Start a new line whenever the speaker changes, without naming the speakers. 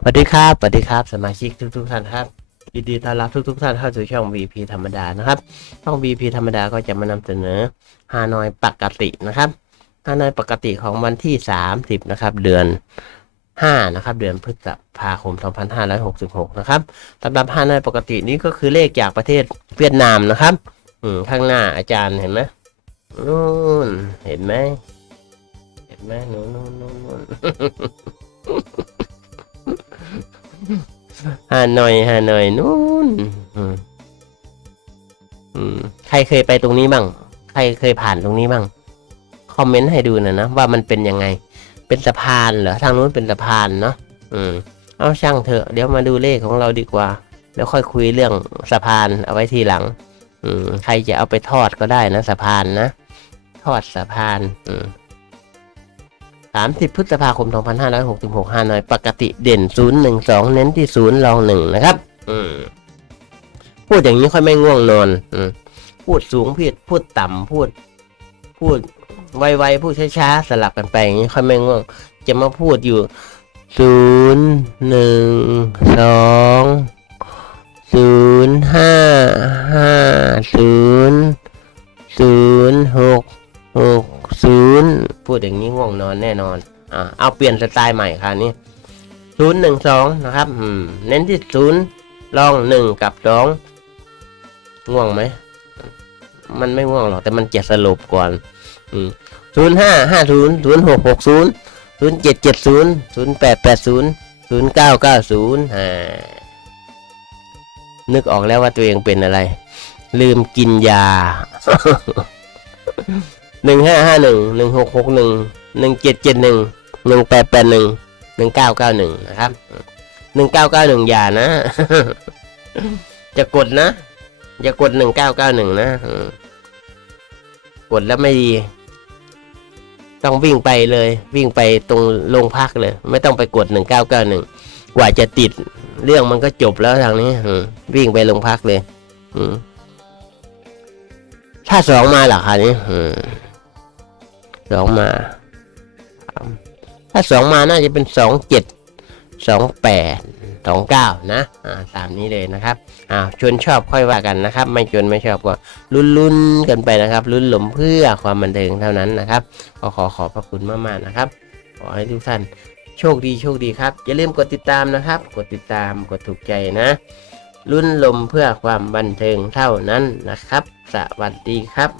สวัสดีครับสวัสดีครับ สมาชิกทุกทุกท่านครับยินดีต้อนรับทุกทุกท่านเข้าสู่ช่อง VP ธรรมดานะครับช่อง VP ธรรมดาก็จะมานำเสนอฮานอยปกตินะครับฮานอยปกติของวันที่ 30 นะครับ เดือน 5 นะครับ เดือนพฤษภาคม 2566 นะครับสำหรับฮานอยปกตินี้ก็คือเลขจากประเทศเวียดนามนะครับ อืมข้างหน้าอาจารย์เห็นไหมนู่นเห็นไหมเห็นไหมนู่นนู่นนู่นนู่น ฮานอยฮานอยนู่นอืมอืมใครเคยไปตรงนี้บ้าง ใครเคยผ่านตรงนี้บ้าง คอมเมนต์ให้ดูหน่อยนะว่ามันเป็นยังไง เป็นสะพานเหรอ ทางนู้นเป็นสะพานเนาะ อืม เอาช่างเถอะ เดี๋ยวมาดูเลขของเราดีกว่า แล้วค่อยคุยเรื่องสะพานเอาไว้ทีหลัง อืม ใครจะเอาไปทอดก็ได้นะสะพานนะ ทอดสะพาน อืม สามสิบพฤษภาคม 2566ฮานอยปกติเด่น 012 เน้นที่ศูนย์รองหนึ่งนะครับ อืม พูดอย่างนี้ค่อยไม่ง่วงนอน อืม พูดสูงพูดพูดต่ำ พูด พูด ไวๆ พูดช้าๆ สลับกันไปอย่างนี้ค่อยไม่ง่วง จะมาพูดอยู่ศูนย์หนึ่งสองศูนย์ห้าห้าศูนย์ศูนย์หกหก ศูนย์พูดอย่างนี้ง่วงนอนแน่นอนอ่าเอาเปลี่ยนสไตล์ใหม่คราวนี้ศูนย์หนึ่งสองนะครับอืมเน้นที่ศูนย์ลองหนึ่งกับสองง่วงไหมมันไม่ง่วงหรอกแต่มันจะสรุปก่อนอืมศูนย์ห้าห้าศูนย์ศูนย์หกหกศูนย์ศูนย์เจ็ดเจ็ดศูนย์ศูนย์แปดแปดศูนย์ศูนย์เก้าเก้าศูนย์อ่านึกออกแล้วว่าตัวเองเป็นอะไร ลืมกินยา หนึ่งห้าห้าหนึ่งหนึ่งหกหกหนึ่งหนึ่งเจ็ดเจ็ดหนึ่งหนึ่งแปดแปดหนึ่งหนึ่งเก้าเก้าหนึ่งนะครับหนึ่งเก้าเก้าหนึ่งอย่านะ จะกดนะ อย่ากดหนึ่งเก้าเก้าหนึ่งนะกดแล้วไม่ดี ต้องวิ่งไปเลย วิ่งไปตรงโรงพักเลย ไม่ต้องไปกดหนึ่งเก้าเก้าหนึ่งกว่าจะติด เรื่องมันก็จบแล้วทางนี้วิ่งไปโรงพักเลยถ้าสองมาหรอคะนี้ สองมา ถ้าสองมาน่าจะเป็นสองเจ็ดสองแปดสองเก้านะอ่าตามนี้เลยนะครับอ่าชวนชอบค่อยว่ากันนะครับ ไม่ชวนไม่ชอบก็ลุ้นๆกันไปนะครับ ลุ้นหลมเพื่อความบันเทิงเท่านั้นนะครับก็ขอขอบพระคุณมากๆนะครับ ขอให้ทุกท่านโชคดีโชคดีครับ อย่าลืมกดติดตามนะครับ กดติดตามกดถูกใจนะรุ่นลมเพื่อความบันเทิงเท่านั้นนะครับ สวัสดีครับ